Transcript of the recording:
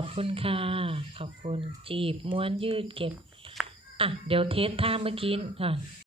อบคุณค่ะ ขอบคุณจีบม้วนยืดเก็บ อะ เดี๋ยวเทสท่าเมื่อกี้ก่อน